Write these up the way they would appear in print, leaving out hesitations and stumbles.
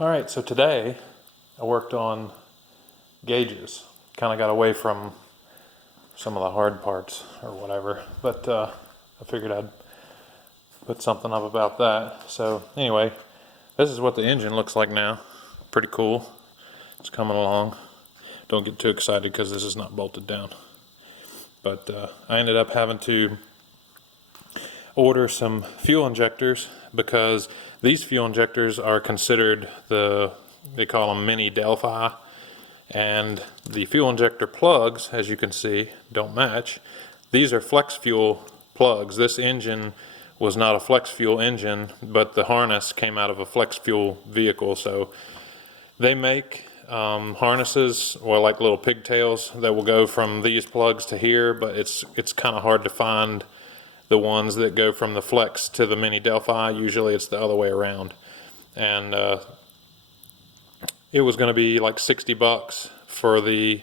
All right, so today I worked on gauges. Kind of got away from some of the hard parts or whatever, but I figured I'd put something up about that. So anyway, this is what the engine looks like now. Pretty cool. It's coming along. Don't get too excited because this is not bolted down. But I ended up having to order some fuel injectors because these fuel injectors are considered they call them mini Delphi, and the fuel injector plugs, as you can see, don't match. These are flex fuel plugs. This engine was not a flex fuel engine, but the harness came out of a flex fuel vehicle. So they make harnesses, or like little pigtails that will go from these plugs to here, but it's kind of hard to find the ones that go from the flex to the mini Delphi. Usually it's the other way around. And it was going to be like 60 bucks for the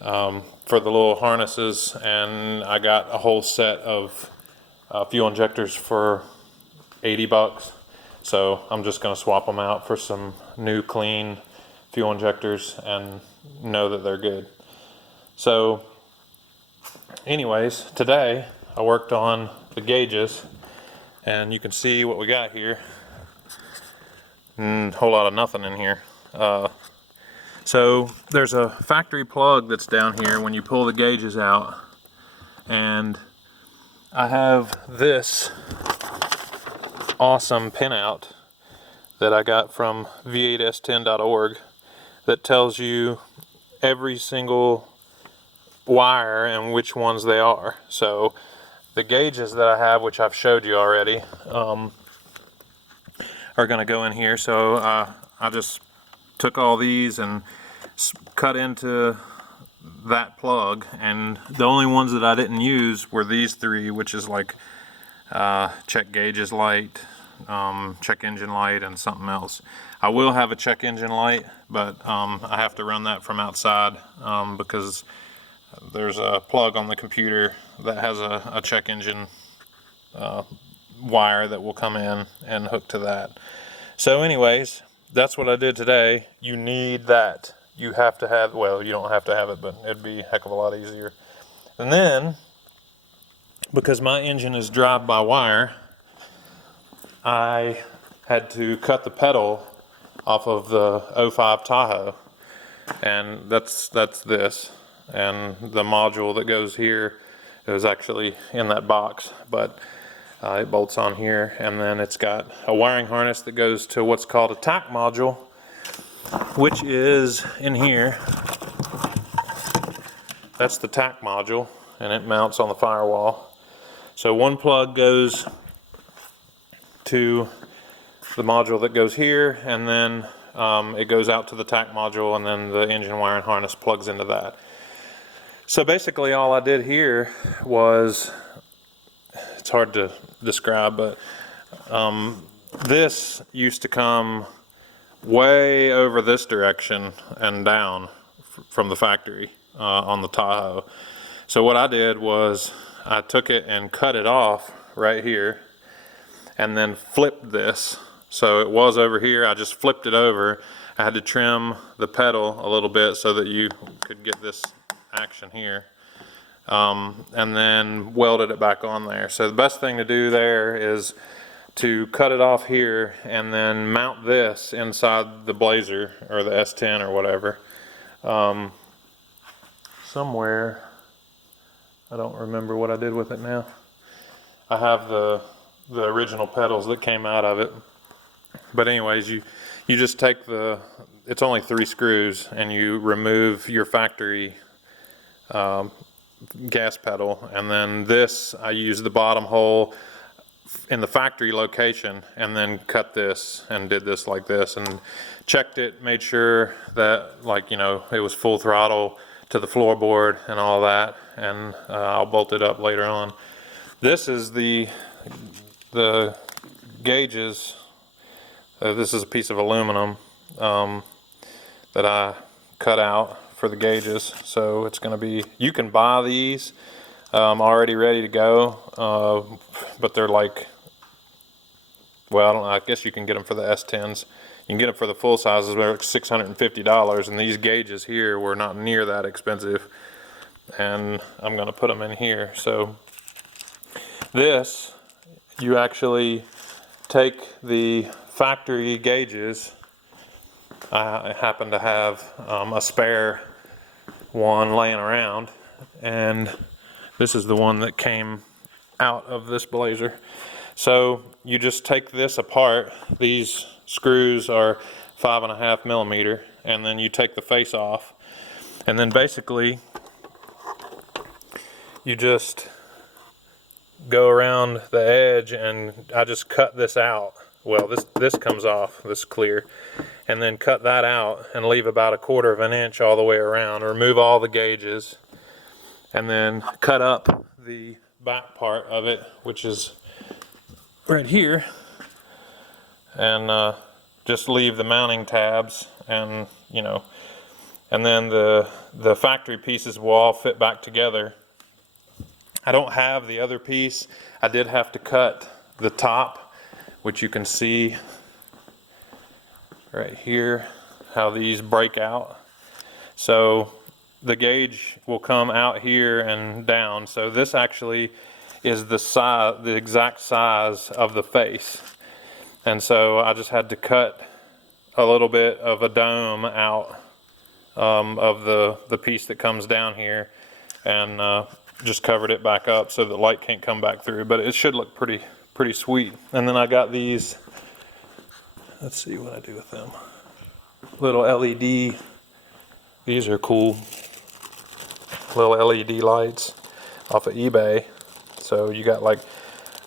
little harnesses, and I got a whole set of fuel injectors for 80 bucks. So I'm just going to swap them out for some new clean fuel injectors and know that they're good. So anyways, today I worked on the gauges, and you can see what we got here. A whole lot of nothing in here. So there's a factory plug that's down here when you pull the gauges out, and I have this awesome pinout that I got from v8s10.org that tells you every single wire and which ones they are. So the gauges that I have, which I've showed you already, are going to go in here. So I just took all these and cut into that plug, and the only ones that I didn't use were these three, which is like check gauges light, check engine light, and something else. I will have a check engine light, but I have to run that from outside because there's a plug on the computer that has a check engine wire that will come in and hook to that. So anyways, that's what I did today. You need that. You have to have, well, you don't have to have it, but it'd be a heck of a lot easier. And then, because my engine is drive-by-wire, I had to cut the pedal off of the 05 Tahoe, and that's this. And the module that goes here, it was actually in that box, but it bolts on here, and then it's got a wiring harness that goes to what's called a TAC module, which is in here. That's the TAC module, and it mounts on the firewall. So one plug goes to the module that goes here, and then it goes out to the TAC module, and then the engine wiring harness plugs into that. So basically all I did here was, it's hard to describe, but this used to come way over this direction and down from the factory on the Tahoe. So what I did was I took it and cut it off right here and then flipped this. So it was over here, I just flipped it over. I had to trim the pedal a little bit so that you could get this action here. And then welded it back on there. So the best thing to do there is to cut it off here and then mount this inside the Blazer or the S10 or whatever. Somewhere, I don't remember what I did with it now. I have the original pedals that came out of it. But anyways, you just take it's only 3 screws, and you remove your factory gas pedal, and then this, I use the bottom hole in the factory location, and then cut this and did this like this, and checked it, made sure that, like, you know, it was full throttle to the floorboard and all that, and I'll bolt it up later on. This is the gauges. This is a piece of aluminum that I cut out for the gauges. So it's going to be, you can buy these already ready to go, but they're like well, I don't know, I guess you can get them for the S10s. You can get them for the full sizes, they're like $650, and these gauges here were not near that expensive. And I'm gonna put them in here. So this, you actually take the factory gauges. I happen to have a spare one laying around, and this is the one that came out of this Blazer. So you just take this apart. These screws are 5.5 millimeter, and then you take the face off, and then basically you just go around the edge, and I just cut this out. Well, this comes off, this clear, and then cut that out and leave about 1/4 of an inch all the way around. Remove all the gauges, and then cut up the back part of it, which is right here, and just leave the mounting tabs, and and then the factory pieces will all fit back together. I don't have the other piece. I did have to cut the top, which you can see right here, how these break out. So the gauge will come out here and down. So this actually is the size, the exact size of the face. And so I just had to cut a little bit of a dome out of the piece that comes down here, and just covered it back up so the light can't come back through, but it should look pretty sweet. And then I got these, let's see what I do with them, little LED, these are cool, little LED lights off of eBay. So you got like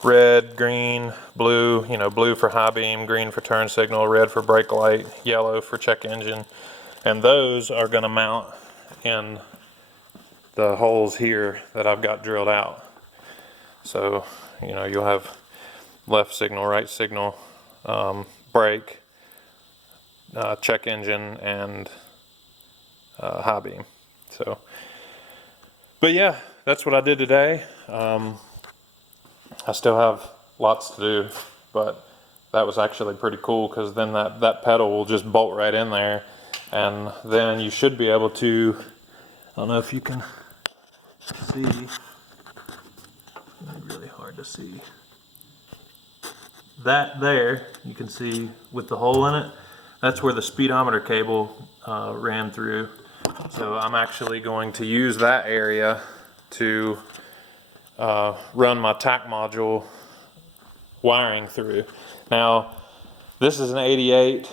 red, green, blue, blue for high beam, green for turn signal, red for brake light, yellow for check engine, and those are going to mount in the holes here that I've got drilled out. So you'll have left signal, right signal, brake, check engine, and high beam. So, but yeah, that's what I did today. I still have lots to do, but that was actually pretty cool, because then that pedal will just bolt right in there, and then you should be able to, I don't know if you can see, really hard to see, that there, you can see with the hole in it, that's where the speedometer cable ran through. So I'm actually going to use that area to run my tack module wiring through. Now, this is an 88,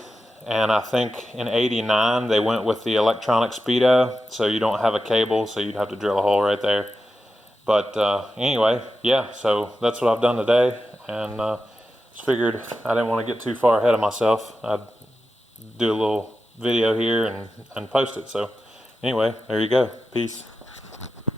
and I think in 89 they went with the electronic speedo, so you don't have a cable, so you'd have to drill a hole right there. But anyway, yeah, so that's what I've done today, and just figured I didn't want to get too far ahead of myself. I'd do a little video here and post it. So anyway, there you go. Peace.